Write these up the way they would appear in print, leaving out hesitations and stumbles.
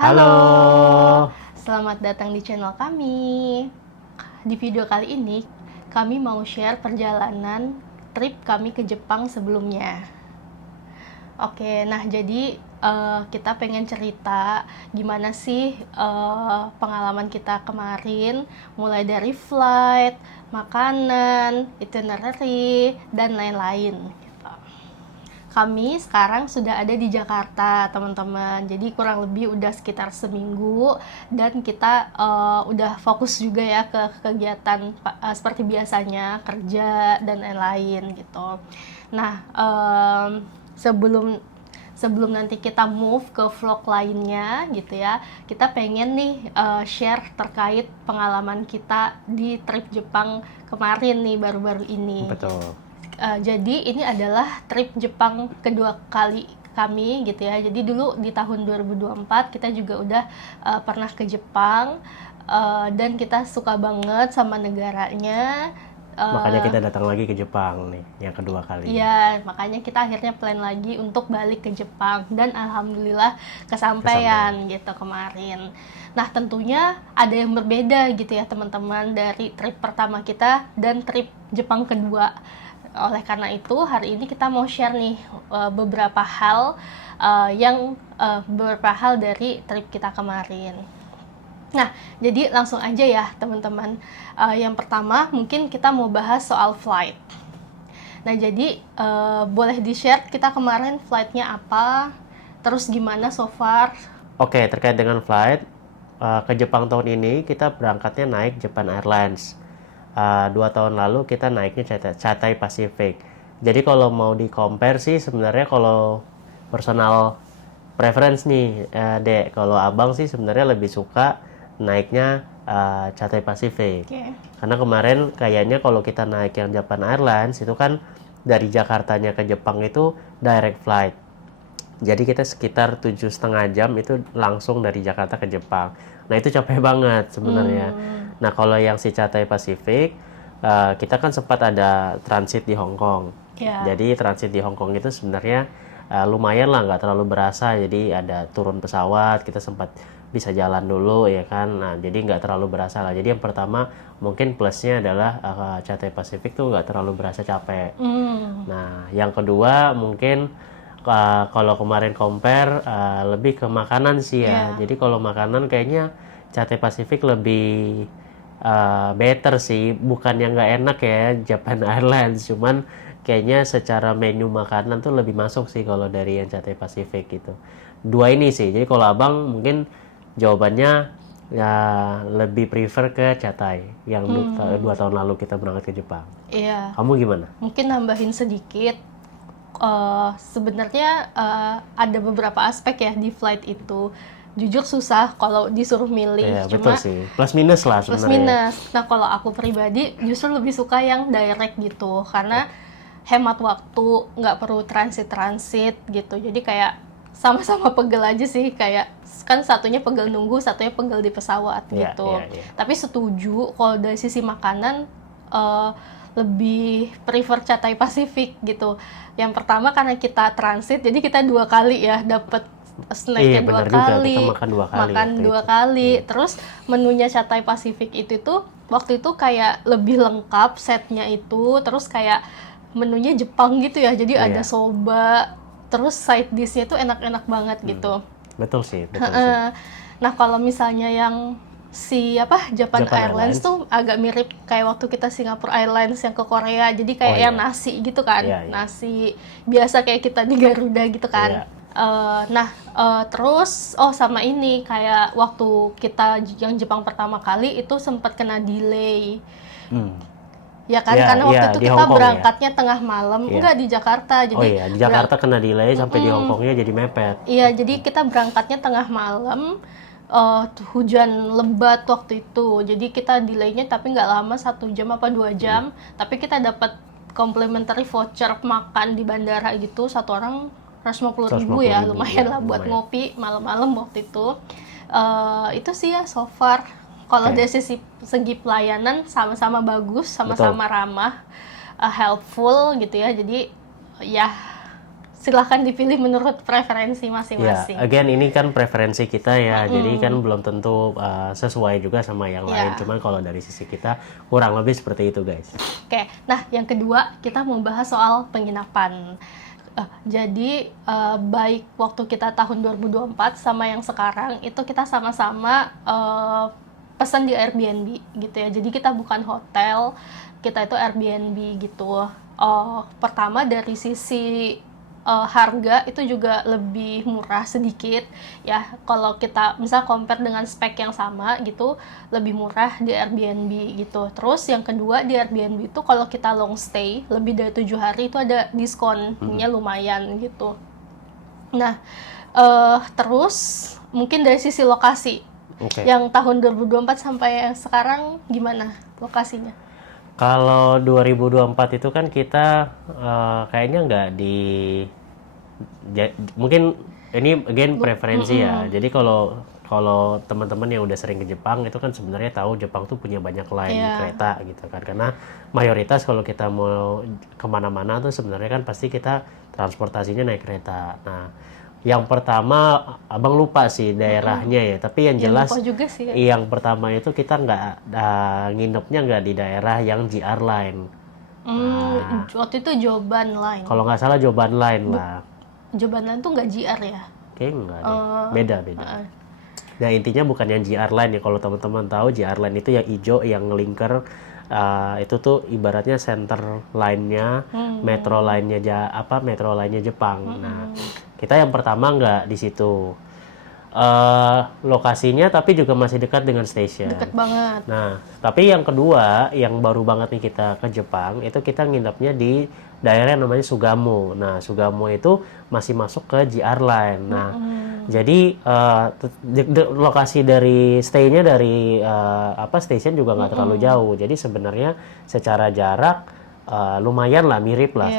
Halo, Halo. selamat datang di channel kami. Di video kali ini, kami mau share perjalanan trip kami ke Jepang sebelumnya. Oke, nah jadi kita pengen cerita gimana sih pengalaman kita kemarin, mulai dari flight, makanan, itinerary, dan lain-lain. Kami sekarang sudah ada di Jakarta, teman-teman. Jadi kurang lebih udah sekitar seminggu dan kita udah fokus juga ya ke kegiatan seperti biasanya, kerja dan lain-lain gitu. Nah, sebelum nanti kita move ke vlog lainnya gitu ya, kita pengen nih share terkait pengalaman kita di trip Jepang kemarin nih, baru-baru ini. Betul. Jadi ini adalah trip Jepang kedua kali kami gitu ya. Jadi dulu di tahun 2024 kita juga udah pernah ke Jepang dan kita suka banget sama negaranya. Makanya kita datang lagi ke Jepang nih, yang kedua kali. Iya, makanya kita akhirnya plan lagi untuk balik ke Jepang dan alhamdulillah kesampaian gitu kemarin. Nah, tentunya ada yang berbeda gitu ya teman-teman dari trip pertama kita dan trip Jepang kedua. Oleh karena itu, hari ini kita mau share nih beberapa hal beberapa hal dari trip kita kemarin. Nah, jadi langsung aja ya teman-teman. Yang pertama mungkin kita mau bahas soal flight. Nah, jadi boleh di-share kita kemarin flightnya apa, terus gimana so far? Oke, terkait dengan flight, ke Jepang tahun ini kita berangkatnya naik Japan Airlines. 2 tahun lalu kita naiknya Cathay Pacific. Jadi kalau mau di-compare sih sebenarnya kalau personal preference nih, Dek. Kalau abang sih sebenarnya lebih suka naiknya Cathay Pacific. Okay. Karena kemarin kayaknya kalau kita naik yang Japan Airlines itu kan dari Jakartanya ke Jepang itu direct flight. Jadi kita sekitar 7,5 jam itu langsung dari Jakarta ke Jepang. Nah itu capek banget sebenarnya. Nah kalau yang si Cathay Pacific, kita kan sempat ada transit di Hong Kong. Yeah. Jadi transit di Hong Kong itu sebenarnya lumayan lah, nggak terlalu berasa. Jadi ada turun pesawat, kita sempat bisa jalan dulu ya kan. Nah jadi nggak terlalu berasa lah. Jadi yang pertama mungkin plusnya adalah Cathay Pacific tuh nggak terlalu berasa capek. Nah yang kedua mungkin kalau kemarin compare lebih ke makanan sih ya. Jadi kalau makanan kayaknya Cathay Pacific lebih better sih. Bukan yang nggak enak ya Japan Airlines, cuman kayaknya secara menu makanan tuh lebih masuk sih kalau dari yang Cathay Pacific gitu. Dua ini sih. Jadi kalau abang mungkin jawabannya ya lebih prefer ke Cathay yang 2 tahun lalu kita berangkat ke Jepang. Iya. Kamu gimana? Mungkin nambahin sedikit. Sebenarnya ada beberapa aspek ya di flight itu. Jujur susah kalau disuruh milih. Ya, betul sih. Plus minus lah sebenarnya. Plus minus. Nah kalau aku pribadi justru lebih suka yang direct gitu karena hemat waktu, nggak perlu transit gitu. Jadi kayak sama-sama pegel aja sih, kayak kan satunya pegel nunggu, satunya pegel di pesawat gitu. Tapi setuju kalau dari sisi makanan lebih prefer Cathay Pacific gitu. Yang pertama karena kita transit, jadi kita 2 kali ya dapat snacknya 2 kali, makan 2 kali. Terus menunya Cathay Pacific itu tuh waktu itu kayak lebih lengkap setnya itu, terus kayak menunya Jepang gitu ya, jadi ada soba, terus side dishnya tuh enak-enak banget gitu. Betul sih, betul sih. Nah kalau misalnya yang Japan Airlines tuh agak mirip kayak waktu kita Singapore Airlines yang ke Korea, jadi kayak yang nasi gitu kan, nasi biasa kayak kita di Garuda gitu kan. Terus sama ini kayak waktu kita yang Jepang pertama kali itu sempat kena delay. Ya kan, karena waktu itu kita berangkatnya tengah malam, enggak di Jakarta. Jadi di Jakarta kena delay sampai di Hongkongnya jadi mepet. Iya, jadi kita berangkatnya tengah malam. Hujan lebat waktu itu, jadi kita delaynya tapi nggak lama, 1 jam apa 2 jam. Tapi kita dapat complimentary voucher makan di bandara gitu, satu orang 150.000 ya, lumayan lah buat ngopi malam-malam waktu itu. Itu sih ya so far. Kalau dari segi pelayanan sama-sama bagus, sama-sama ramah, helpful gitu ya. Jadi ya silahkan dipilih menurut preferensi Ya, masing-masing. again ini kan preferensi kita ya, jadi kan belum tentu sesuai juga sama yang lain. Ya. Cuman kalau dari sisi kita kurang lebih seperti itu guys. Oke, nah yang kedua kita mau bahas soal penginapan. Jadi baik waktu kita tahun 2024 sama yang sekarang itu kita sama-sama pesan di Airbnb gitu ya. Jadi kita bukan hotel, kita itu Airbnb gitu. Pertama dari sisi harga itu juga lebih murah sedikit ya. Kalau kita misal compare dengan spek yang sama gitu, lebih murah di Airbnb gitu. Terus yang kedua di Airbnb itu kalau kita long stay lebih dari 7 hari itu ada diskonnya lumayan gitu. Nah, terus mungkin dari sisi lokasi, Oke. yang tahun 2024 sampai yang sekarang gimana lokasinya? Kalau 2024 itu kan kita kayaknya nggak di mungkin ini again preferensi ya. Jadi kalau teman-teman yang udah sering ke Jepang itu kan sebenarnya tahu Jepang tuh punya banyak line kereta gitu kan. Karena mayoritas kalau kita mau kemana-mana tuh sebenarnya kan pasti kita transportasinya naik kereta. Nah, yang pertama abang lupa sih daerahnya ya. Tapi yang jelas lupa juga sih. yang pertama itu kita nggak nginepnya nggak di daerah yang JR Line. Waktu itu Joban Line. Kalau nggak salah Joban Line lah. Joban Line tuh nggak JR ya? Kayaknya enggak deh. Beda. Nah intinya bukan yang JR Line ya. Kalau teman-teman tahu JR Line itu yang hijau yang ngelingker itu tuh ibaratnya center line-nya, metro line-nya metro line-nya Jepang. Nah kita yang pertama nggak di situ. Lokasinya tapi juga masih dekat dengan stasiun. Deket banget. Nah, tapi yang kedua, yang baru banget nih kita ke Jepang, itu kita nginepnya di daerah yang namanya Sugamo. Nah, Sugamo itu masih masuk ke JR Line. Nah, jadi lokasi dari stay-nya dari stasiun juga nggak terlalu jauh. Jadi sebenarnya secara jarak lumayan lah, mirip lah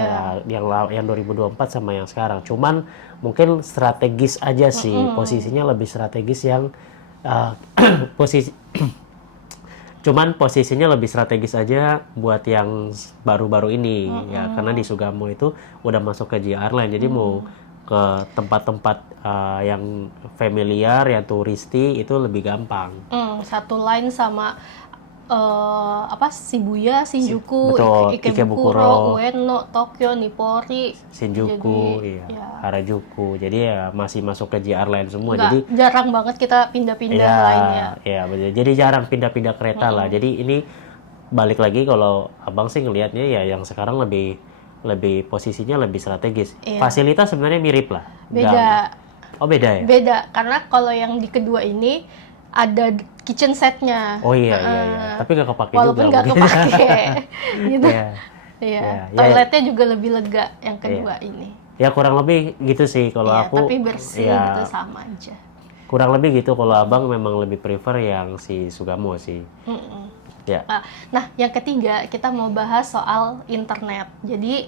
yang 2024 sama yang sekarang. Cuman mungkin strategis aja sih, posisinya lebih strategis yang posisinya lebih strategis aja buat yang baru-baru ini ya, karena di Sugamo itu udah masuk ke JR Line, jadi mau ke tempat-tempat yang familiar, yang turisti itu lebih gampang. Satu line sama Shibuya, Shinjuku, Betul, Ikebukuro, Ueno, Tokyo, Nippori, Shinjuku, jadi, Harajuku. Jadi ya masih masuk ke JR Line semua. Jadi jarang banget kita pindah-pindah line ya. Iya, jadi jarang pindah-pindah kereta lah. Jadi ini balik lagi kalau abang sih ngelihatnya ya yang sekarang lebih posisinya lebih strategis. Fasilitas sebenarnya mirip lah. Beda. Oh beda ya? Beda, karena kalau yang di kedua ini ada kitchen setnya. Oh iya. Tapi nggak kepake juga. Walaupun nggak kepake, gitu. Iya. Toiletnya juga lebih lega yang kedua ini. Ya kurang lebih gitu sih kalau aku. Tapi bersih gitu sama aja. Kurang lebih gitu, kalau abang memang lebih prefer yang si Sugamo sih. Ya. Nah, yang ketiga kita mau bahas soal internet. Jadi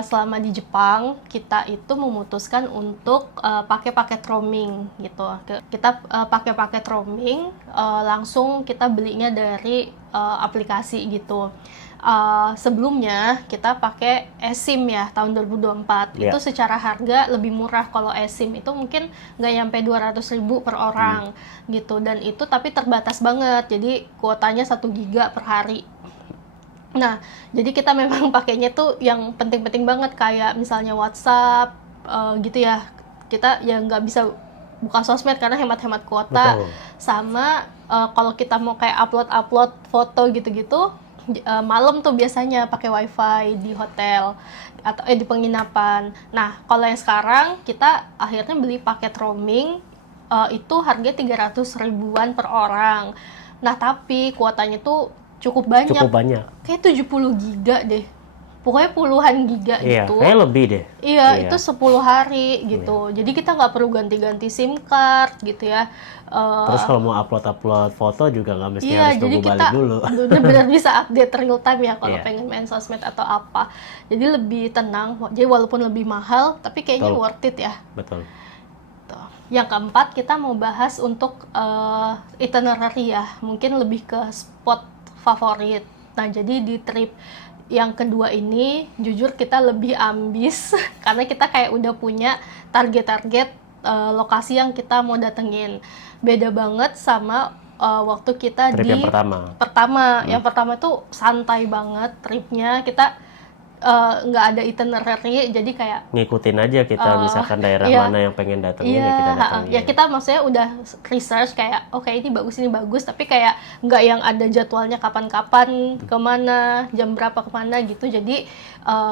selama di Jepang kita itu memutuskan untuk pakai paket roaming gitu. Kita pakai paket roaming, langsung kita belinya dari aplikasi gitu. Sebelumnya kita pakai eSIM ya tahun 2024. Itu secara harga lebih murah. Kalau eSIM itu mungkin nggak nyampe 200.000 per orang gitu, dan itu tapi terbatas banget, jadi kuotanya 1 giga per hari. Nah, jadi kita memang pakainya tuh yang penting-penting banget, kayak misalnya WhatsApp gitu ya. Kita ya nggak bisa buka sosmed karena hemat-hemat kuota. Betul. Sama kalau kita mau kayak upload foto gitu-gitu, malam tuh biasanya pakai wifi di hotel atau di penginapan. Nah, kalau yang sekarang kita akhirnya beli paket roaming, itu harga 300 ribuan per orang. Nah, tapi kuotanya tuh cukup banyak. Kayak 70 giga deh. Pokoknya puluhan giga gitu. Kayak lebih deh. Iya, itu 10 hari gitu. Jadi kita nggak perlu ganti-ganti SIM card gitu ya. Terus kalau mau upload foto juga nggak mesti harus tunggu balik dulu. Benar-benar bisa update real time ya kalau pengen main sosmed atau apa. Jadi lebih tenang. Jadi walaupun lebih mahal, tapi kayaknya worth it ya. Betul. Tuh. Yang keempat kita mau bahas untuk itinerary ya. Mungkin lebih ke spot favorit. Nah, jadi di trip yang kedua ini jujur kita lebih ambis karena kita kayak udah punya target-target lokasi yang kita mau datengin. Beda banget sama waktu kita Trip di yang pertama. yang pertama tuh santai banget tripnya, kita nggak ada itinerary, jadi kayak Ngikutin aja kita, misalkan daerah iya. mana yang pengen datengin Iya, ya kita datengin. ya kita maksudnya udah research kayak oke ini bagus, tapi kayak nggak yang ada jadwalnya kapan-kapan kemana, jam berapa kemana gitu. Jadi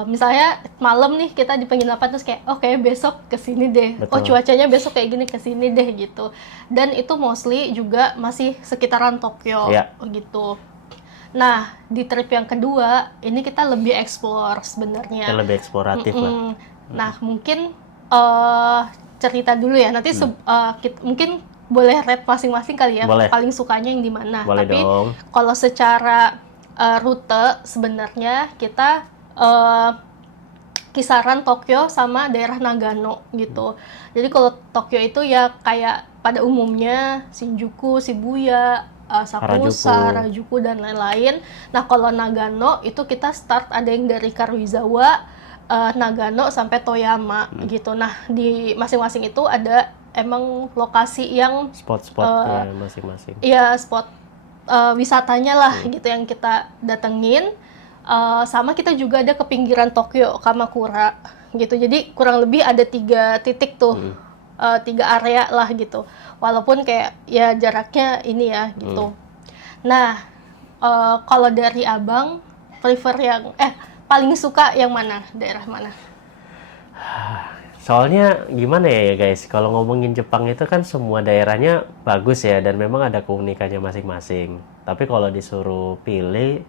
misalnya malam nih kita di penginapan terus kayak oke besok kesini deh, Betul. cuacanya besok kayak gini kesini deh gitu. Dan itu mostly juga masih sekitaran Tokyo Iya. gitu. Nah di trip yang kedua ini kita lebih explore sebenarnya. Kita lebih eksploratif lah. Nah, mungkin cerita dulu ya. Nanti mungkin boleh rate masing-masing kali ya. Boleh. Paling sukanya yang di mana. Boleh Tapi dong. kalau secara rute sebenarnya kita kisaran Tokyo sama daerah Nagano gitu. Jadi kalau Tokyo itu ya kayak pada umumnya Shinjuku, Shibuya, Sakusa, Harajuku dan lain-lain. Nah, kalau Nagano itu kita start ada yang dari Karuizawa, Nagano sampai Toyama gitu. Nah, di masing-masing itu ada emang lokasi yang Spot-spotnya masing-masing. iya spot wisatanya lah gitu yang kita datengin. Sama kita juga ada ke pinggiran Tokyo, Kamakura gitu. Jadi kurang lebih ada 3 titik tuh, 3 area lah gitu. Walaupun kayak ya jaraknya ini ya gitu. Nah, kalau dari abang prefer yang paling suka yang mana, daerah mana? Soalnya gimana ya guys, kalau ngomongin Jepang itu kan semua daerahnya bagus ya, dan memang ada keunikannya masing-masing. Tapi kalau disuruh pilih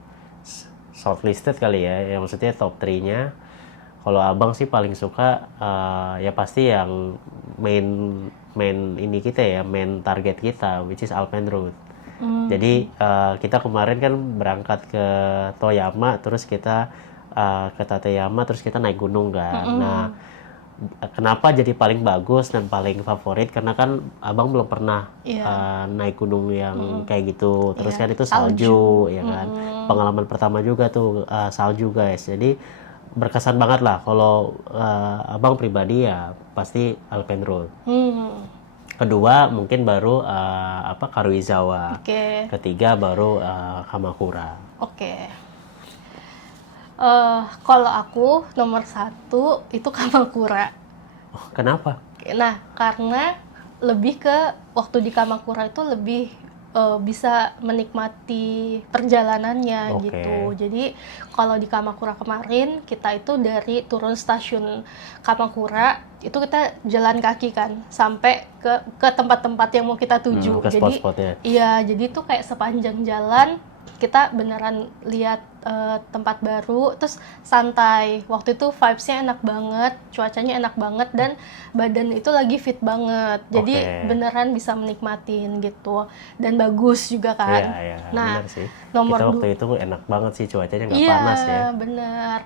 shortlisted kali ya, yang maksudnya top 3-nya, kalau abang sih paling suka ya pasti yang main ini kita ya, main target kita, which is Alpenrode. Jadi kita kemarin kan berangkat ke Toyama, terus kita ke Tateyama, terus kita naik gunung kan. Nah, kenapa jadi paling bagus dan paling favorit? Karena kan abang belum pernah naik gunung yang kayak gitu. Terus kan itu salju, ya kan. Pengalaman pertama juga tuh salju guys. Jadi berkesan banget lah. Kalau abang pribadi ya pasti Alpenrode. Kedua mungkin baru Karuizawa. Ketiga baru Kamakura. Kalau aku nomor 1 itu Kamakura. Oh, kenapa? Nah, karena lebih ke waktu di Kamakura itu lebih bisa menikmati perjalanannya gitu. Jadi kalau di Kamakura kemarin kita itu dari turun stasiun Kamakura itu kita jalan kaki kan sampai ke tempat-tempat yang mau kita tuju. Ke jadi spot-spotnya. iya, jadi itu kayak sepanjang jalan kita beneran lihat tempat baru, terus santai. Waktu itu vibes-nya enak banget, cuacanya enak banget, dan badan itu lagi fit banget. Jadi beneran bisa menikmatin gitu. Dan bagus juga kan. Iya, nah, bener sih. Nomor kita waktu itu enak banget sih, cuacanya nggak iya, panas ya. Iya, bener.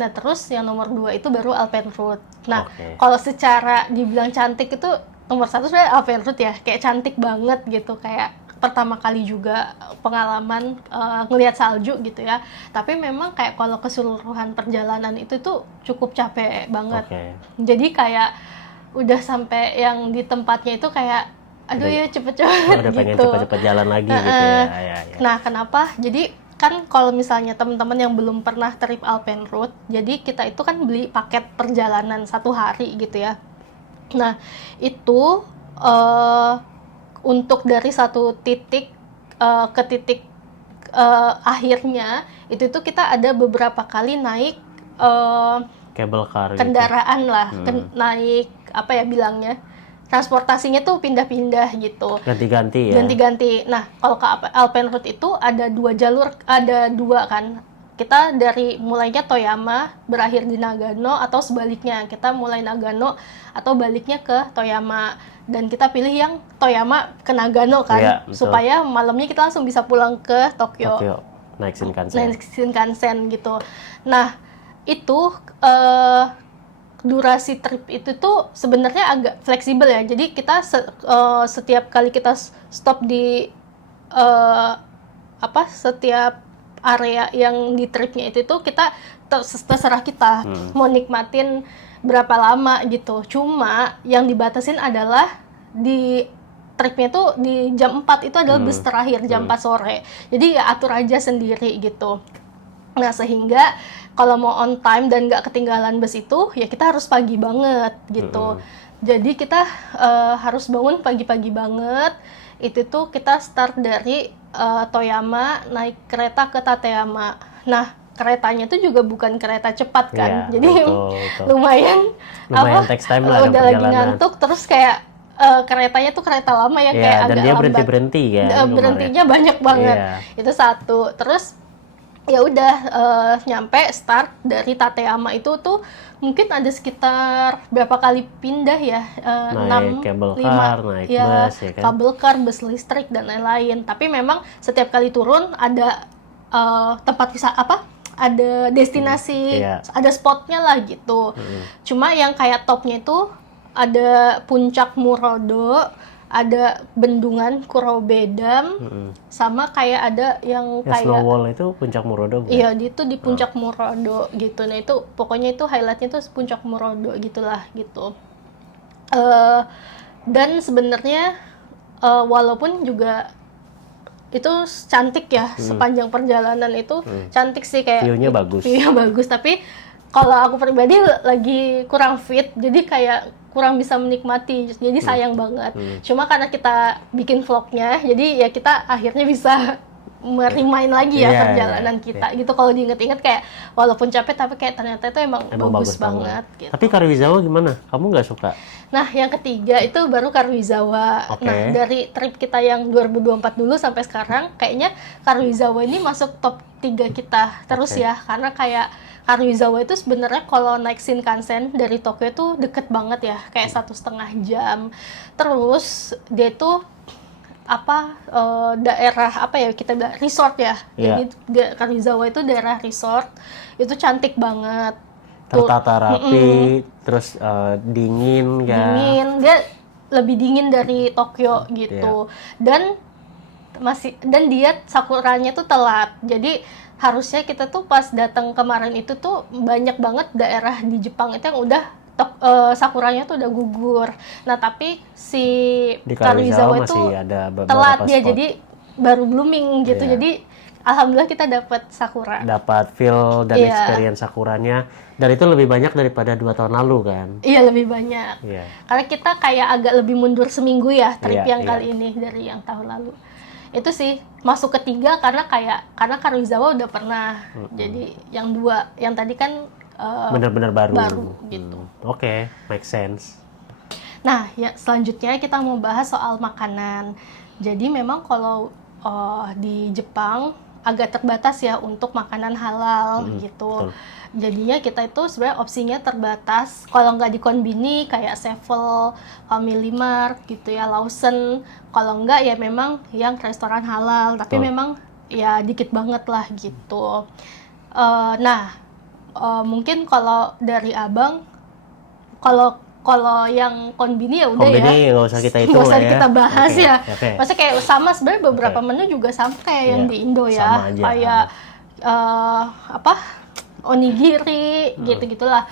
Nah, terus yang nomor 2 itu baru Alpenrode. Nah, kalau secara dibilang cantik itu nomor 1 sebenarnya Alpenrode ya. Kayak cantik banget gitu, kayak pertama kali juga pengalaman ngelihat salju gitu ya. Tapi memang kayak kalau keseluruhan perjalanan itu tuh cukup capek banget. Jadi kayak udah sampai yang di tempatnya itu kayak aduh ya cepet-cepet udah gitu. Pengen cepet-cepet jalan lagi gitu ya. Nah, kenapa? Jadi kan kalau misalnya teman-teman yang belum pernah trip Alpenrode, jadi kita itu kan beli paket perjalanan 1 hari gitu ya. Nah, itu untuk dari satu titik ke titik akhirnya itu tuh kita ada beberapa kali naik cable car kendaraan gitu. Lah naik apa ya bilangnya, transportasinya tuh pindah-pindah gitu, ganti-ganti ya. Ganti-ganti. Nah, kalau ke Alpenrode itu ada 2 jalur, ada 2 kan. Kita dari mulainya Toyama berakhir di Nagano, atau sebaliknya kita mulai Nagano atau baliknya ke Toyama, dan kita pilih yang Toyama ke Nagano kan, supaya malamnya kita langsung bisa pulang ke Tokyo. Naik Shinkansen gitu. Nah, itu durasi trip itu tuh sebenarnya agak fleksibel ya. Jadi kita setiap kali kita stop di setiap area yang di tripnya itu tuh kita terserah kita mau nikmatin berapa lama gitu. Cuma yang dibatasin adalah di tripnya tuh di jam 4 itu adalah bus terakhir jam 4 sore. Jadi ya atur aja sendiri gitu. Nah, sehingga kalau mau on time dan nggak ketinggalan bus itu, ya kita harus pagi banget gitu. Jadi kita harus bangun pagi-pagi banget. Itu tuh kita start dari Toyama, naik kereta ke Tateyama. Nah, keretanya itu juga bukan kereta cepat kan. Iya, Jadi betul. lumayan Takes time lah udah lagi perjalanan. ngantuk, terus kayak keretanya tuh kereta lama ya, kayak Dan agak dia lambat. berhenti kan. Berhentinya banyak banget. Iya. Itu satu. Terus ya udah nyampe start dari Tateyama itu tuh mungkin ada sekitar berapa kali pindah ya, Naik cable car, naik bus ya kan. kabel car, bus listrik dan lain-lain. Tapi memang setiap kali turun ada tempat ada destinasi, Iya. ada spotnya lah gitu. Cuma yang kayak topnya itu ada puncak Murodo, ada bendungan Kurobedam, sama kayak ada yang kayak Snow Wall itu puncak Murodo bukan? iya, itu di puncak Murodo gitu. Nah itu pokoknya itu highlightnya tuh puncak Murodo gitulah gitu. Dan sebenarnya walaupun juga itu cantik ya, sepanjang perjalanan itu cantik sih, kayak View-nya bagus. View-nya bagus, tapi kalau aku pribadi lagi kurang fit, jadi kayak kurang bisa menikmati, jadi sayang banget. Cuma karena kita bikin vlognya, jadi ya kita akhirnya bisa merimain lagi ya Iya, perjalanan kita gitu. Kalau diinget-inget kayak walaupun capek tapi kayak ternyata itu emang bagus banget gitu. Tapi Karuizawa gimana? Kamu nggak suka? Nah, yang ketiga itu baru Karuizawa. Oke. Nah, dari trip kita yang 2024 dulu sampai sekarang, kayaknya Karuizawa ini masuk top 3 kita terus ya. Karena kayak Karuizawa itu sebenarnya kalau naik Shinkansen dari Tokyo itu deket banget ya, kayak 1,5 jam. Terus dia tuh daerah kita bilang resort ya. Iya. Jadi Karuizawa itu daerah resort. Itu cantik banget. Tertata rapi, terus dingin kan? Dingin, dia lebih dingin dari Tokyo gitu. Dan dia sakuranya tuh telat. Jadi harusnya kita tuh pas datang kemarin itu tuh banyak banget daerah di Jepang itu yang udah sakuranya tuh udah gugur. Nah, tapi si Di Karuizawa Karuizawa itu masih ada beberapa telat dia, spot. jadi baru blooming gitu. Iya. Jadi alhamdulillah kita dapat sakura. Dapat feel dan Iya. experience sakuranya, dan itu lebih banyak daripada 2 tahun lalu kan? Iya, lebih banyak. Iya. Karena kita kayak agak lebih mundur seminggu ya trip Iya, yang iya. kali ini dari yang tahun lalu. Itu sih masuk ketiga karena Karuizawa udah pernah. Jadi yang 2, yang tadi kan Benar-benar baru. gitu. Oke, make sense. Nah, ya selanjutnya kita mau bahas soal makanan. Jadi memang kalau di Jepang agak terbatas ya untuk makanan halal gitu. betul. Jadinya kita itu sebenarnya opsinya terbatas. Kalau nggak di konbini kayak Sevel, Family Mart gitu ya, Lawson. Kalau nggak ya memang yang restoran halal. Tapi Betul. memang ya dikit banget lah gitu. Mungkin kalau dari abang, kalau yang konbini ya udah ya. Konbini nggak usah kita hitung Nggak usah lah ya. kita bahas Oke, ya. oke. Maksudnya kayak sama sebenarnya beberapa menu juga sama kayak yang Iya, di Indo ya. sama aja. Kayak onigiri gitu-gitulah.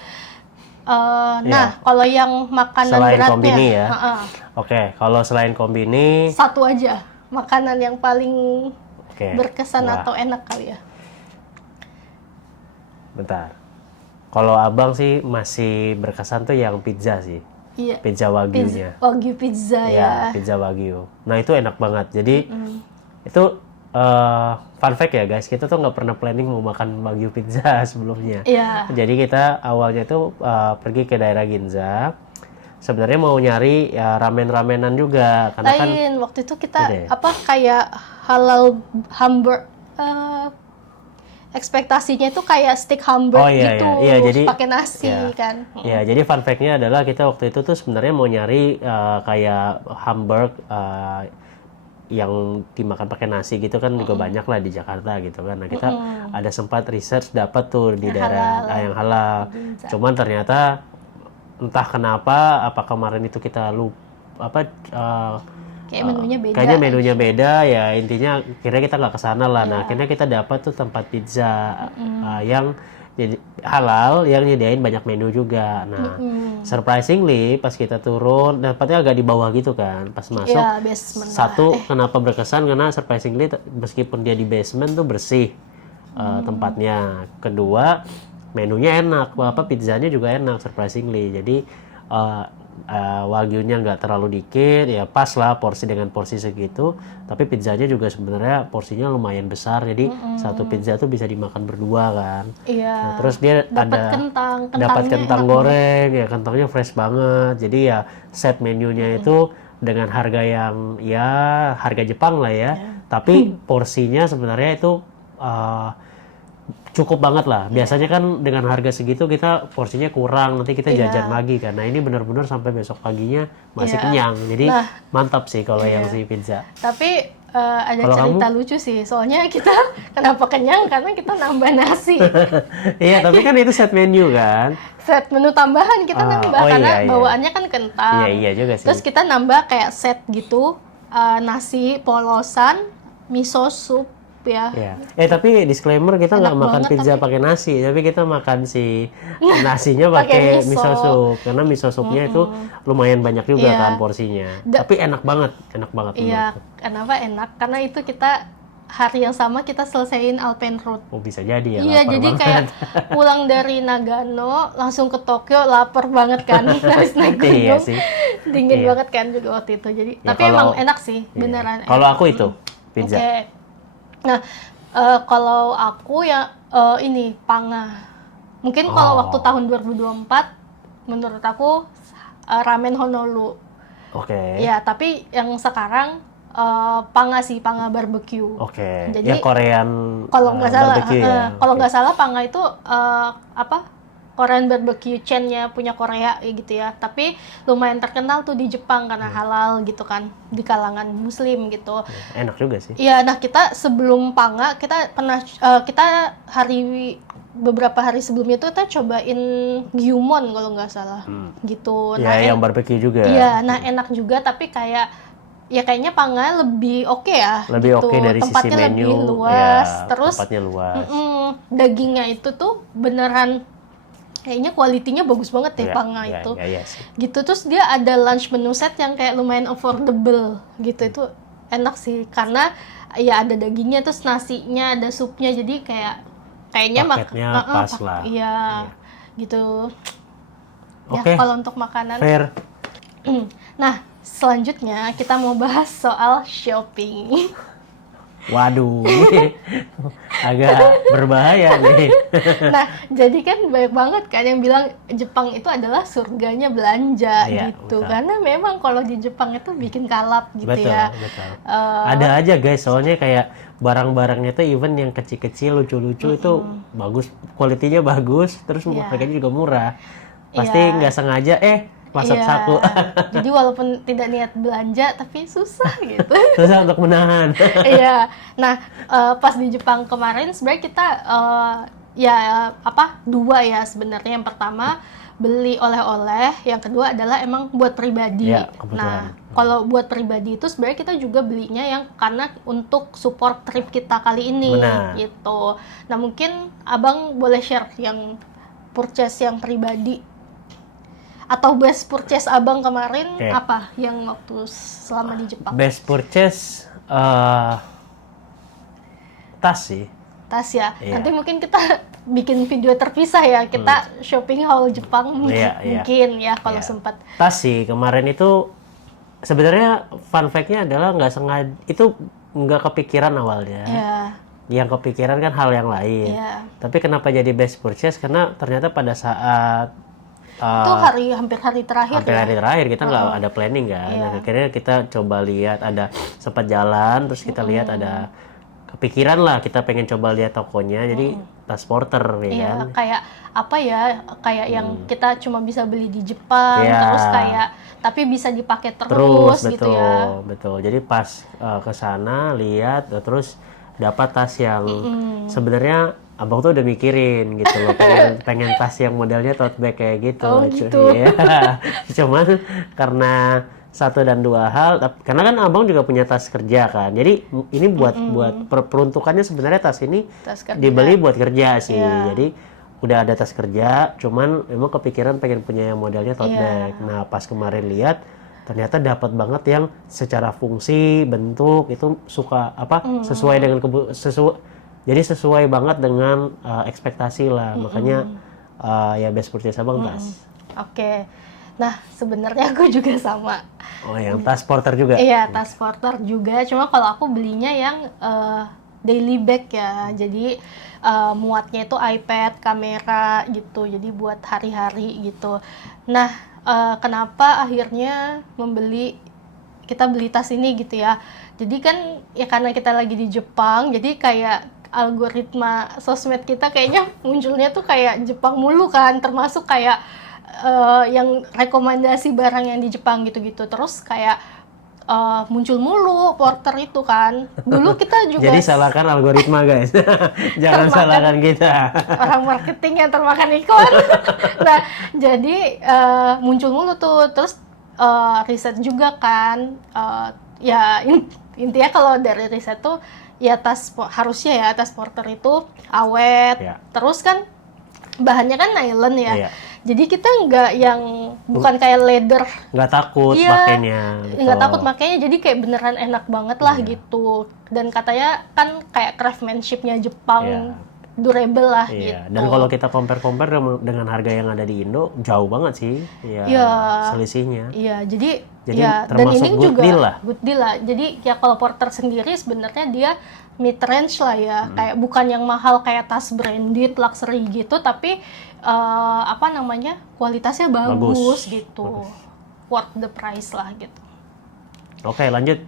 Nah, kalau yang makanan Selain beratnya, konbini ya. heeh, Oke, kalau selain kombini, satu aja makanan yang paling oke. berkesan Wah, atau enak kali ya. bentar. Kalau abang sih masih berkesan tuh yang pizza sih. Iya. Pizza wagyunya. Wagyu pizza ya. Pizza wagyu. Nah itu enak banget. Jadi itu fun fact ya guys, kita tuh nggak pernah planning mau makan wagyu pizza sebelumnya. Iya. Jadi kita awalnya tuh pergi ke daerah Ginza. Sebenarnya mau nyari ya ramen-ramenan juga, karena kan Lain waktu itu kita Gede. kayak halal hamburger, ekspektasinya itu kayak steak hamburger Oh, iya, gitu, iya. Iya, jadi- pakai nasi iya. kan. ya, jadi fun fact-nya adalah kita waktu itu tuh sebenarnya mau nyari kayak hamburg yang dimakan pakai nasi gitu kan juga banyak lah di Jakarta gitu kan. Nah kita ada sempat research dapat tuh di Yang daerah halal. yang halal. Ginza. Cuman ternyata entah kenapa apa kemarin itu kita kayak menunya beda. Kayaknya menunya beda ya, intinya kira kita nggak kesana lah. Nah, Iya. akhirnya kita dapat tuh tempat pizza yang jadi halal, yang nyediain banyak menu juga. Nah, surprisingly pas kita turun, dapatnya agak di bawah gitu kan, pas masuk. Iya, basement lah. Satu, kenapa berkesan karena surprisingly meskipun dia di basement tuh bersih tempatnya. Kedua, menunya enak, pizzanya juga enak surprisingly. Jadi wagyunya nggak terlalu dikit, ya pas lah porsi dengan porsi segitu. Tapi pizzanya juga sebenarnya porsinya lumayan besar, jadi satu pizza tuh bisa dimakan berdua kan. Iya. Nah, terus dia dapat kentang goreng, ya kentangnya fresh banget. Jadi ya set menunya itu dengan harga yang ya harga Jepang lah ya. Tapi porsinya sebenarnya itu cukup banget lah. Biasanya kan dengan harga segitu kita porsinya kurang, nanti kita jajan lagi kan. Nah, ini benar-benar sampai besok paginya masih kenyang. Jadi mantap sih kalau yang si pizza. Tapi ada Kalau cerita lucu sih. Soalnya kita kenapa kenyang karena kita nambah nasi. Iya, tapi kan itu set menu kan. Set menu tambahan kita nambah karena iya. bawaannya kan kentang. Iya juga sih. Terus kita nambah kayak set gitu, nasi polosan, miso soup ya. Iya. Tapi disclaimer, kita nggak makan pizza pakai nasi, tapi kita makan si nasinya pakai miso soup, karena miso soupnya itu lumayan banyak juga kan porsinya. Tapi enak banget. Iya, kenapa enak? Karena itu kita hari yang sama kita selesaiin Alpenrode. Oh, bisa jadi ya. Iya, jadi banget. kayak pulang dari Nagano langsung ke Tokyo, lapar banget kan. Habis naik gunung. Iya sih. Dingin banget kan juga waktu itu. Jadi Ya, tapi emang enak sih, beneran. Kalau aku itu pizza. Oke. Nah, kalau aku ya ini panga. Mungkin kalau waktu tahun 2024 menurut aku ramen Honolulu. Oke. Ya, tapi yang sekarang panga sih, panga barbecue. Oke. Jadi Yang Korean kalau nggak salah, barbecue ya. kalau nggak salah panga itu Korean barbecue chain-nya punya Korea gitu ya. Tapi lumayan terkenal tuh di Jepang karena halal gitu kan, di kalangan muslim gitu. Enak juga sih. Iya, nah kita sebelum panga kita pernah beberapa hari sebelumnya tuh kita cobain gyumon kalau nggak salah gitu. Ya, Nah, yang barbecue juga. iya, nah enak juga tapi kayaknya panga lebih oke ya. Lebih gitu. oke dari Tempatnya sisi menu. lebih luas. Ya, Terus tempatnya luas. dagingnya itu tuh beneran kayaknya kualitinya bagus banget deh panga itu. Iya sih. Gitu, terus dia ada lunch menu set yang kayak lumayan affordable gitu. Itu enak sih karena ya ada dagingnya, terus nasinya, ada supnya, jadi kayaknya paketnya pas lah. Iya. Gitu. Oke. Ya kalau untuk makanan. Fair. Nah, selanjutnya kita mau bahas soal shopping. Waduh, ini agak berbahaya nih. Nah, jadi kan banyak banget kan yang bilang Jepang itu adalah surganya belanja gitu. Betul. Karena memang kalau di Jepang itu bikin kalap gitu Betul. ya. Ada aja guys, soalnya kayak barang-barangnya tuh even yang kecil-kecil lucu-lucu itu bagus, kualitinya bagus, terus harganya juga murah. Pasti nggak sengaja masuk saku. Jadi walaupun tidak niat belanja tapi susah gitu. Susah untuk menahan. Iya. Nah, pas di Jepang kemarin sebenarnya kita dua ya sebenarnya. Yang pertama beli oleh-oleh, yang kedua adalah emang buat pribadi. Ya, nah, kalau buat pribadi itu sebenarnya kita juga belinya yang karena untuk support trip kita kali ini. Benar. Gitu. Nah, mungkin Abang boleh share yang purchase yang pribadi. Atau best purchase Abang kemarin apa yang waktu selama di Jepang? Best purchase tas sih. Tas ya. Iya. Nanti mungkin kita bikin video terpisah ya. Kita shopping haul Jepang mungkin ya kalau sempat. Tas sih kemarin itu sebenarnya fun fact-nya adalah nggak sengaja, itu nggak kepikiran awalnya. Iya. Yang kepikiran kan hal yang lain. Iya. Tapi kenapa jadi best purchase? Karena ternyata pada saat itu hampir hari terakhir hari terakhir kita nggak ada planning kan. Dan akhirnya kita coba lihat, ada sempat jalan, terus kita lihat ada kepikiran lah, kita pengen coba lihat tokonya. Jadi tas porter ya kan. Kayak apa ya, kayak yang kita cuma bisa beli di Jepang, terus kayak tapi bisa dipakai terus gitu ya. Betul. Jadi pas ke sana lihat, terus dapat tas yang sebenarnya Abang tuh udah mikirin gitu loh, pengen tas yang modelnya tote bag kayak gitu. Oh gitu. Ya. Cuman karena satu dan dua hal, karena kan abang juga punya tas kerja kan, jadi ini buat peruntukannya sebenarnya tas ini Tas kerja. dibeli buat kerja sih, Iya. jadi udah ada tas kerja, cuman emang kepikiran pengen punya yang modelnya tote Iya. bag. Nah pas kemarin lihat ternyata dapat banget yang secara fungsi, bentuk itu suka sesuai dengan jadi sesuai banget dengan ekspektasi lah, makanya ya best purchase abang tas. Oke. Nah, sebenarnya aku juga sama. Oh, yang tas porter juga? Iya, tas porter juga. Cuma kalau aku belinya yang daily bag ya. Jadi muatnya itu iPad, kamera gitu. Jadi buat hari-hari gitu. Nah, kenapa akhirnya kita beli tas ini gitu ya. Jadi kan ya karena kita lagi di Jepang, jadi kayak algoritma sosmed kita kayaknya munculnya tuh kayak Jepang mulu kan, termasuk kayak yang rekomendasi barang yang di Jepang gitu-gitu. Terus kayak muncul mulu porter itu kan. Dulu kita juga Jadi salahkan algoritma guys. Jangan salahkan kita. orang marketing yang termakan iklan. Nah, jadi muncul mulu tuh. Terus riset juga kan. Ya intinya kalau dari riset tuh ya harusnya ya tas porter itu awet. Ya. Terus kan bahannya kan nylon ya. Iya. Jadi kita nggak yang bukan kayak leather, Nggak takut Iya, pakainya. Gitu. nggak takut makanya, jadi kayak beneran enak banget lah gitu. Dan katanya kan kayak craftsmanship-nya Jepang, Iya. durable lah Iya. gitu. Dan kalau kita compare dengan harga yang ada di Indo, jauh banget sih. Ya, Iya. selisihnya. Iya, jadi Jadi ya dan termasuk ini good juga deal lah. good deal lah. Jadi ya kalau porter sendiri sebenarnya dia mid range lah ya, kayak bukan yang mahal kayak tas branded luxury gitu, tapi kualitasnya bagus gitu, worth the price lah gitu. Oke, lanjut.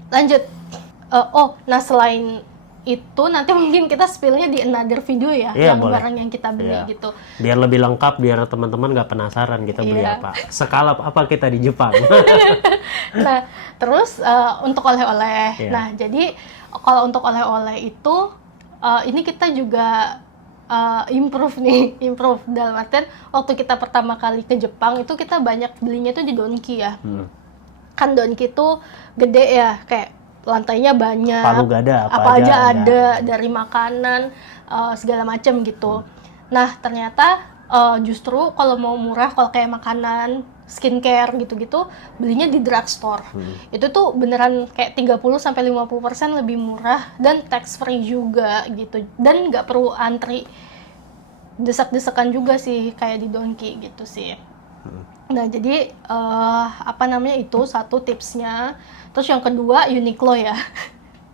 Nah selain itu nanti mungkin kita spillnya di another video ya, Iya, yang boleh. barang yang kita beli Iya. gitu. Biar lebih lengkap, biar teman-teman nggak penasaran kita beli Iya. apa. Sekalap apa kita di Jepang. Nah, terus untuk oleh-oleh. Iya. Nah, jadi kalau untuk oleh-oleh itu ini kita juga improve dalam artian waktu kita pertama kali ke Jepang itu kita banyak belinya tuh di Donki ya. Kan Donki itu gede ya, kayak lantainya banyak. Palu gada, apa aja ada dari makanan segala macam gitu. Nah, ternyata justru kalau mau murah, kalau kayak makanan, skincare gitu-gitu, belinya di drugstore. Itu tuh beneran kayak 30-50% lebih murah dan tax free juga gitu. Dan nggak perlu antri desak-desakan juga sih kayak di Donki gitu sih. Nah, jadi itu satu tipsnya. Terus yang kedua Uniqlo ya.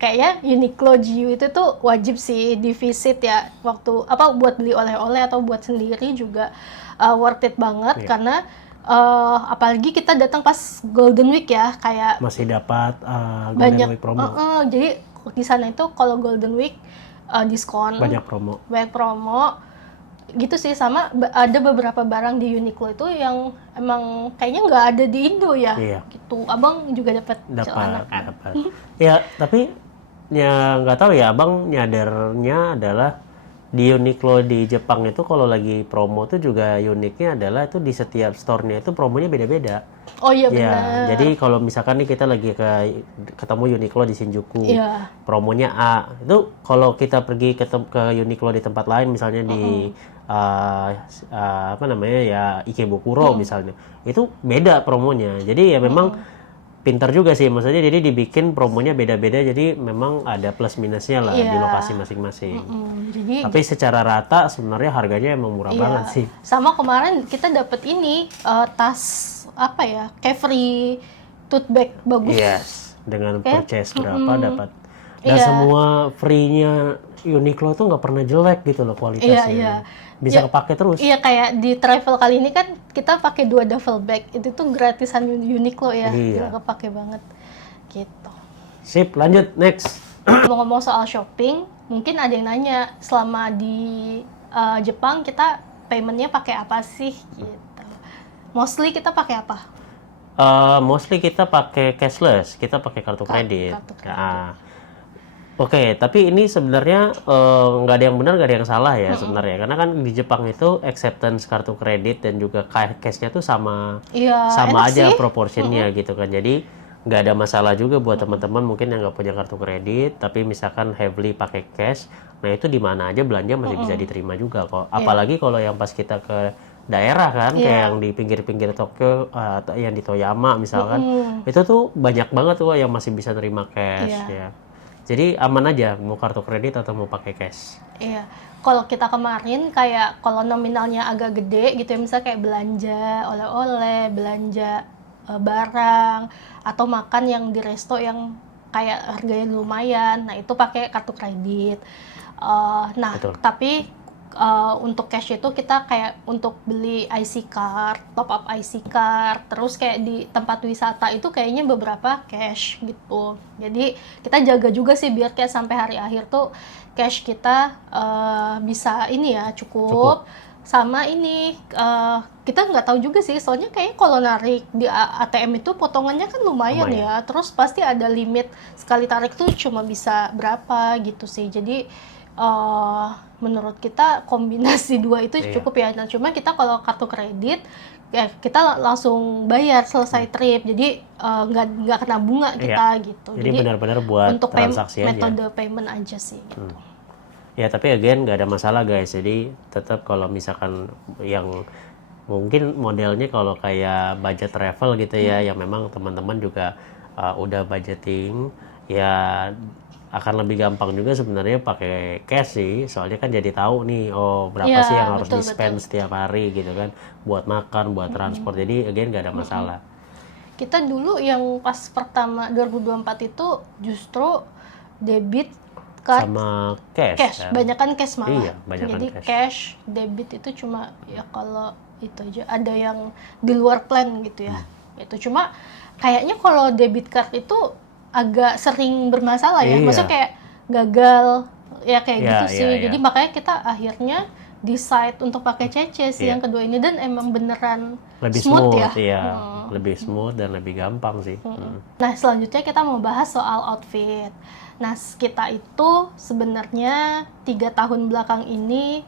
Kayaknya Uniqlo GU itu tuh wajib sih di visit ya, waktu buat beli oleh-oleh atau buat sendiri juga worth it banget. Iya. Karena apalagi kita datang pas Golden Week ya, kayak Masih dapat Golden banyak Week promo. jadi di sana itu kalau Golden Week diskon, Banyak promo. banyak promo gitu sih. Sama ada beberapa barang di Uniqlo itu yang emang kayaknya nggak ada di Indo ya. Iya. Gitu. Abang juga dapat celana kan? Dapat. Ya, tapi ya nggak tahu ya, abang nyadarnya adalah di Uniqlo di Jepang itu kalau lagi promo tuh juga uniknya adalah itu di setiap store-nya itu promonya beda-beda. Oh iya Ya, benar. jadi kalau misalkan nih kita lagi ketemu Uniqlo di Shinjuku, Iya. promonya A. Itu kalau kita pergi ke Uniqlo di tempat lain, misalnya di Ikebukuro misalnya, itu beda promonya. Jadi ya memang pintar juga sih, maksudnya jadi dibikin promonya beda-beda, jadi memang ada plus minusnya lah Iya. di lokasi masing-masing. Jadi Tapi secara rata sebenarnya harganya emang murah iya. banget sih. Sama kemarin kita dapat ini tas Carefree tote bag bagus. Yes, dengan purchase berapa dapat. Dan Iya. semua free-nya Uniqlo itu nggak pernah jelek gitu loh kualitasnya. Iya. Bisa Ya, kepake terus. Iya, kayak di travel kali ini kan kita pakai 2 duffel bag. Itu tuh gratisan Uniqlo ya. Iya. Gila, kepake banget. Gitu. Sip, lanjut next. Ngomong-ngomong soal shopping, mungkin ada yang nanya selama di Jepang kita paymentnya pakai apa sih gitu. Mostly kita pakai apa? Mostly kita pakai cashless, kita pakai kartu kredit. kartu kredit. Nah, Oke, tapi ini sebenarnya nggak ada yang benar, nggak ada yang salah ya sebenarnya. Karena kan di Jepang itu acceptance kartu kredit dan juga cash-nya tuh sama Iya, sama enak aja sih. proportionnya gitu kan. Jadi nggak ada masalah juga buat teman-teman mungkin yang nggak punya kartu kredit, tapi misalkan heavily pakai cash, nah itu di mana aja belanja masih bisa diterima juga kok. Apalagi kalau yang pas kita ke daerah kan, kayak yang di pinggir-pinggir Tokyo, atau yang di Toyama misalkan, itu tuh banyak banget tuh yang masih bisa terima cash ya. Jadi aman aja mau kartu kredit atau mau pakai cash. Iya, kalau kita kemarin kayak kalau nominalnya agak gede gitu ya, misalnya kayak belanja oleh-oleh, belanja barang, atau makan yang di resto yang kayak harganya lumayan, nah itu pakai kartu kredit. Nah, Betul. tapi untuk cash itu kita kayak untuk beli IC card, top up IC card, terus kayak di tempat wisata itu kayaknya beberapa cash gitu. Jadi kita jaga juga sih biar kayak sampai hari akhir tuh cash kita bisa ini ya cukup. Sama ini kita nggak tahu juga sih, soalnya kayak kalau narik di ATM itu potongannya kan lumayan ya. Terus pasti ada limit sekali tarik tuh cuma bisa berapa gitu sih. Jadi menurut kita kombinasi dua itu cukup ya. Nah, cuma kita kalau kartu kredit ya kita langsung bayar selesai trip, jadi nggak kena bunga kita gitu. Jadi benar-benar buat untuk transaksi aja. metode payment aja sih gitu. Ya tapi again nggak ada masalah guys, jadi tetap kalau misalkan yang mungkin modelnya kalau kayak budget travel gitu ya, yang memang teman-teman juga udah budgeting, ya akan lebih gampang juga sebenarnya pakai cash sih, soalnya kan jadi tahu nih berapa sih yang harus di-spend setiap hari gitu kan, buat makan, buat transport, jadi again nggak ada masalah. Kita dulu yang pas pertama 2024 itu justru debit card sama cash. banyakan cash malah. Iya, banyakan jadi cash. debit itu cuma ya kalau itu aja, ada yang di luar plan gitu ya. Itu cuma kayaknya kalau debit card itu agak sering bermasalah ya. Maksudnya kayak gagal ya kayak gitu sih. Jadi makanya kita akhirnya decide untuk pakai CC sih yang kedua ini, dan emang beneran lebih smooth ya. Lebih smooth dan lebih gampang sih. Nah, selanjutnya kita mau bahas soal outfit. Nah, kita itu sebenarnya 3 tahun belakang ini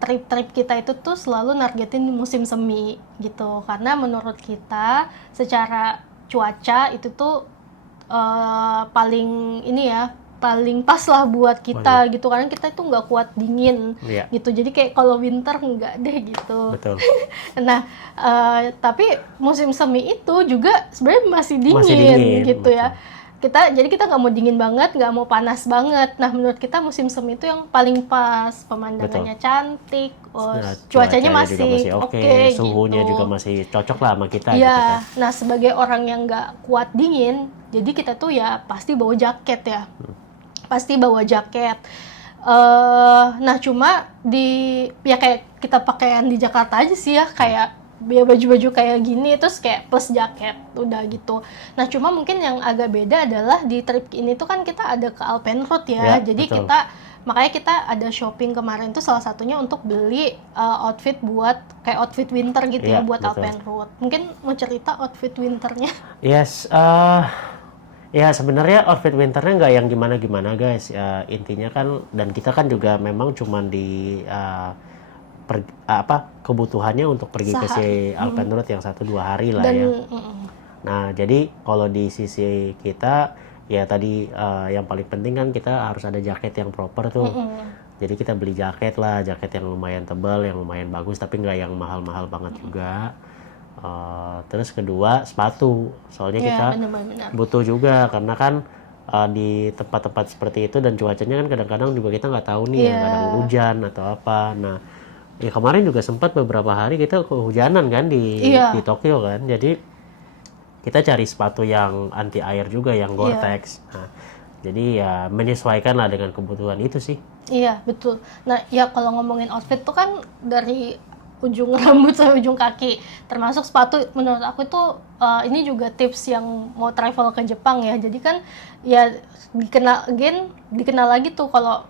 trip-trip kita itu tuh selalu nargetin musim semi gitu, karena menurut kita secara cuaca itu tuh paling ini ya, paling pas lah buat kita gitu, karena kita itu nggak kuat dingin gitu, jadi kayak kalau winter nggak deh gitu. Betul. Nah, tapi musim semi itu juga sebenarnya masih dingin gitu ya. Jadi kita nggak mau dingin banget, nggak mau panas banget. Nah, menurut kita musim semi itu yang paling pas, pemandangannya cantik, cuacanya masih oke, suhunya gitu. juga masih cocok lah sama kita. Iya. Gitu kan. Nah, sebagai orang yang nggak kuat dingin, jadi kita tuh ya pasti bawa jaket ya, pasti bawa jaket. Nah, cuma ya kayak kita pakaian di Jakarta aja sih ya, kayak baju-baju kayak gini terus kayak plus jaket udah gitu. Nah, cuma mungkin yang agak beda adalah di trip ini tuh kan kita ada ke Alpenrode ya. Jadi betul. Makanya kita ada shopping kemarin tuh salah satunya untuk beli outfit buat kayak outfit winter gitu ya buat Alpenrode. Mungkin mau cerita outfit winternya? Yes, ya sebenarnya outfit winternya nggak yang gimana-gimana guys. Intinya kan, dan kita kan juga memang cuman di kebutuhannya untuk pergi ke si Alpenrode yang 1-2 hari lah ya. Nah, jadi kalau di sisi kita ya tadi yang paling penting kan kita harus ada jaket yang proper tuh. Jadi kita beli jaket lah, jaket yang lumayan tebal, yang lumayan bagus, tapi nggak yang mahal-mahal banget juga. Terus kedua sepatu, soalnya kita butuh juga, karena kan di tempat-tempat seperti itu dan cuacanya kan kadang-kadang juga kita nggak tahu nih, kadang hujan atau apa. Nah, ya kemarin juga sempat beberapa hari kita kehujanan kan di Tokyo kan, jadi kita cari sepatu yang anti air juga, yang Gore-Tex. Nah, jadi ya menyesuaikan lah dengan kebutuhan itu sih. Iya, betul. Nah, ya kalau ngomongin outfit tuh kan dari ujung rambut sampai ujung kaki, termasuk sepatu. Menurut aku tuh ini juga tips yang mau travel ke Jepang ya. Jadi kan ya dikenal lagi tuh kalau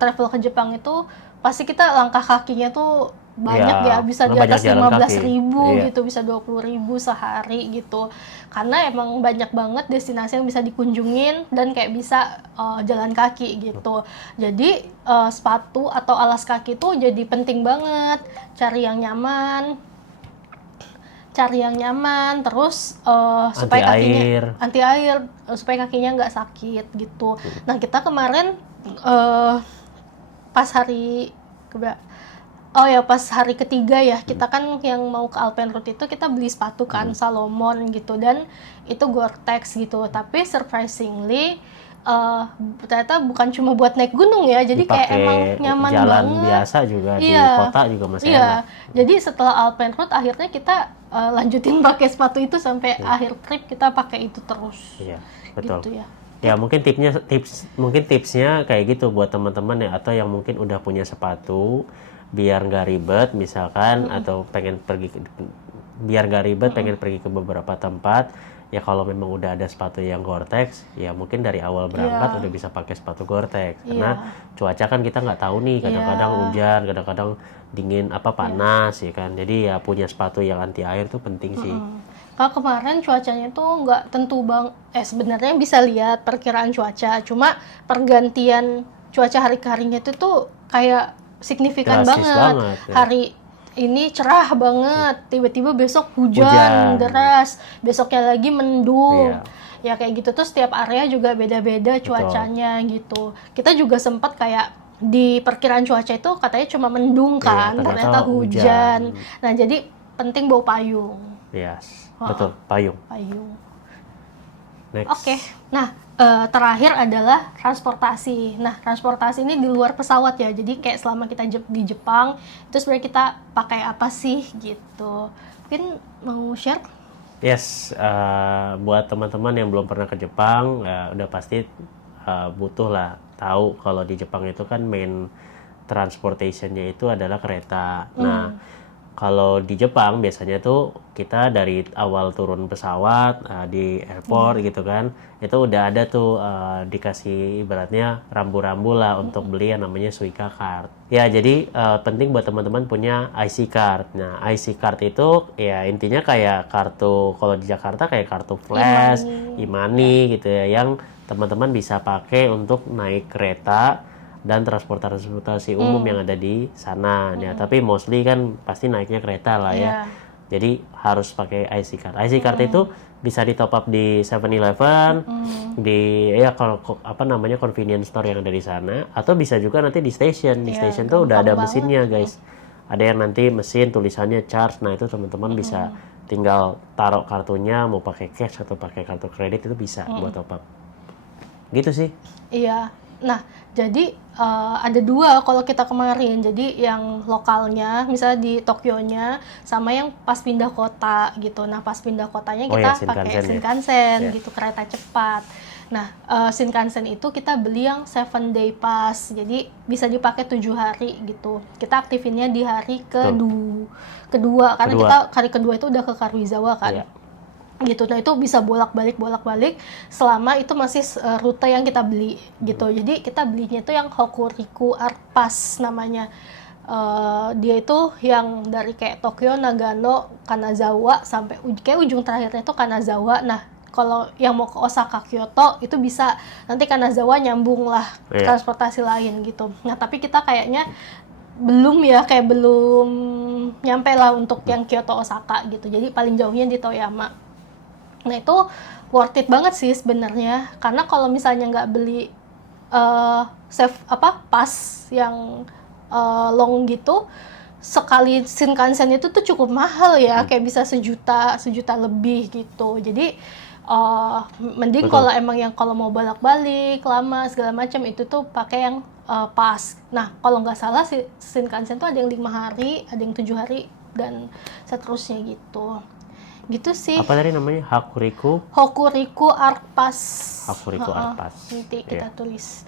travel ke Jepang itu pasti kita langkah kakinya tuh banyak ya, bisa di atas 15.000 gitu, bisa 20.000 sehari gitu, karena emang banyak banget destinasi yang bisa dikunjungin dan kayak bisa jalan kaki gitu. Jadi sepatu atau alas kaki tuh jadi penting banget, cari yang nyaman. cari yang nyaman, terus Anti supaya kakinya air. anti air, supaya kakinya nggak sakit gitu. Nah kita kemarin pas hari pas hari ketiga ya, kita kan yang mau ke Alpenrute itu kita beli sepatu kan Salomon gitu, dan itu Gore-Tex gitu. Tapi surprisingly ternyata bukan cuma buat naik gunung ya, jadi kayak Dipakai emang nyaman jalan banget. biasa juga di Iya. kota juga masih Iya, enak. jadi setelah Alpenrute akhirnya kita lanjutin pakai sepatu itu sampai akhir trip, kita pakai itu terus. Iya, betul. Gitu ya. Ya mungkin tipsnya kayak gitu buat teman-teman ya, atau yang mungkin udah punya sepatu biar nggak ribet misalkan, atau pengen pergi biar nggak ribet pengen pergi ke beberapa tempat. Ya kalau memang udah ada sepatu yang Gore-Tex, ya mungkin dari awal berangkat udah bisa pakai sepatu Gore-Tex. Karena cuaca kan kita nggak tahu nih, kadang-kadang hujan, kadang-kadang dingin panas ya kan. Jadi ya punya sepatu yang anti air tuh penting sih. Kalau kemarin cuacanya tuh nggak tentu sebenarnya bisa lihat perkiraan cuaca, cuma pergantian cuaca hari ke harinya itu tuh kayak signifikan Drastis banget, ya. Hari ini cerah banget, tiba-tiba besok hujan deras, besoknya lagi mendung. Ya kayak gitu tuh, setiap area juga beda-beda cuacanya gitu. Kita juga sempat kayak di perkiraan cuaca itu katanya cuma mendung kan, ternyata hujan. Nah jadi penting bawa payung. Yes, betul, payung. Next. Oke. Nah, terakhir adalah transportasi. Nah, transportasi ini di luar pesawat ya. Jadi kayak selama kita di Jepang, itu sebenarnya kita pakai apa sih gitu. Mungkin mau share? Yes, buat teman-teman yang belum pernah ke Jepang, udah pasti butuh lah tahu kalau di Jepang itu kan main transportation-nya itu adalah kereta. Nah, kalau di Jepang biasanya tuh kita dari awal turun pesawat di airport gitu kan, itu udah ada tuh dikasih ibaratnya rambu-rambu lah untuk beli yang namanya Suica Card. Ya jadi penting buat teman-teman punya IC Card. Nah IC Card itu ya intinya kayak kartu, kalau di Jakarta kayak kartu flash, e-money gitu ya, yang teman-teman bisa pakai untuk naik kereta dan transportasi umum yang ada di sana. Ya, tapi mostly kan pasti naiknya kereta lah ya. Jadi harus pakai IC card. IC card itu bisa di top up di 7-Eleven, di kalau convenience store yang ada di sana, atau bisa juga nanti di station. Di station tuh udah ada mesinnya, guys. Ada yang nanti mesin tulisannya charge. Nah, itu teman-teman bisa tinggal taruh kartunya, mau pakai cash atau pakai kartu kredit itu bisa buat top up. Gitu sih. Iya. Nah, jadi ada dua kalau kita kemarin. Jadi yang lokalnya, misalnya di Tokyonya, sama yang pas pindah kota gitu. Nah, pas pindah kotanya kita pakai Shinkansen gitu, kereta cepat. Nah, Shinkansen itu kita beli yang 7-day pass. Jadi bisa dipakai 7 hari gitu. Kita aktifinnya di hari kedua. Karena kita hari kedua itu udah ke Karuizawa kan. Gitu. Nah itu bisa bolak-balik selama itu masih rute yang kita beli gitu. Jadi kita belinya itu yang Hokuriku Art Pass namanya. Dia itu yang dari kayak Tokyo, Nagano, Kanazawa sampai kayak ujung terakhirnya itu Kanazawa. Nah kalau yang mau ke Osaka, Kyoto itu bisa nanti Kanazawa nyambung lah transportasi lain gitu. Nah tapi kita kayaknya belum nyampe lah untuk yang Kyoto Osaka gitu. Jadi paling jauhnya di Toyama. Nah itu worth it banget sih sebenarnya, karena kalau misalnya nggak beli pas yang long gitu, sekali Shinkansen itu tuh cukup mahal ya, kayak bisa sejuta lebih gitu. Jadi mending kalau emang yang kalau mau bolak-balik lama segala macam itu tuh pakai yang pas. Nah kalau nggak salah Shinkansen tuh ada yang 5 hari, ada yang 7 hari dan seterusnya gitu. Gitu sih. Apa tadi namanya? Hokuriku Art Pass. Hokuriku Art Pass. Nanti kita tulis.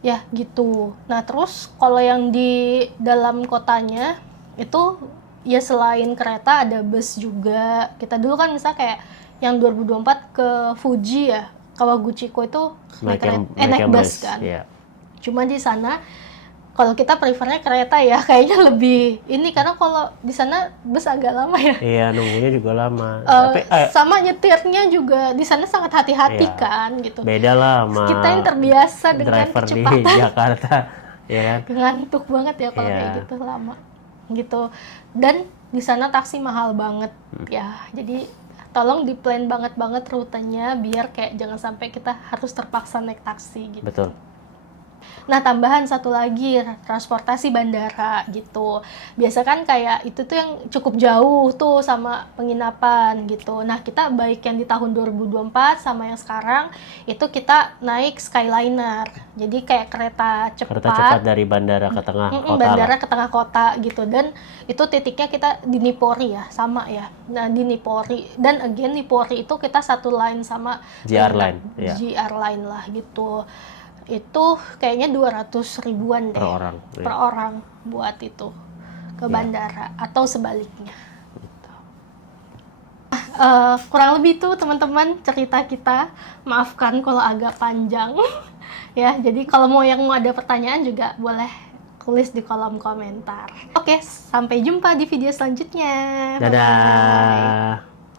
Ya, gitu. Nah, terus kalau yang di dalam kotanya itu ya selain kereta ada bus juga. Kita dulu kan misalnya kayak yang 2024 ke Fuji ya, Kawaguchiko itu naik bus kan. Yeah. Cuma di sana kalau kita prefernya kereta ya, kayaknya lebih ini, karena kalau di sana bus agak lama ya. Iya, nunggunya juga lama. Tapi sama nyetirnya juga di sana sangat hati-hati kan gitu. Beda lah sama kita yang terbiasa dengan driver kecepatan di Jakarta, ya kan? Ngantuk banget ya kalau kayak gitu lama. gitu. Dan di sana taksi mahal banget ya. Jadi tolong di-plan banget rutenya biar kayak jangan sampai kita harus terpaksa naik taksi gitu. Betul. Nah, tambahan satu lagi, transportasi bandara gitu. Biasa kan kayak itu tuh yang cukup jauh tuh sama penginapan gitu. Nah, kita baik yang di tahun 2024 sama yang sekarang, itu kita naik Skyliner. Jadi kayak kereta cepat dari bandara ke tengah kota bandara lah. ke tengah kota gitu. Dan itu titiknya kita di Nippori ya, sama ya. Nah, di Nippori. Dan again, Nippori itu kita satu line sama JR Line, ya. JR Line lah gitu. Itu kayaknya 200 ribuan deh Per orang. per orang buat itu ke bandara atau sebaliknya. Kurang lebih tuh teman-teman cerita kita. Maafkan kalau agak panjang ya. Jadi kalau mau ada pertanyaan juga boleh tulis di kolom komentar. Oke, sampai jumpa di video selanjutnya. Dadah. Bye-bye.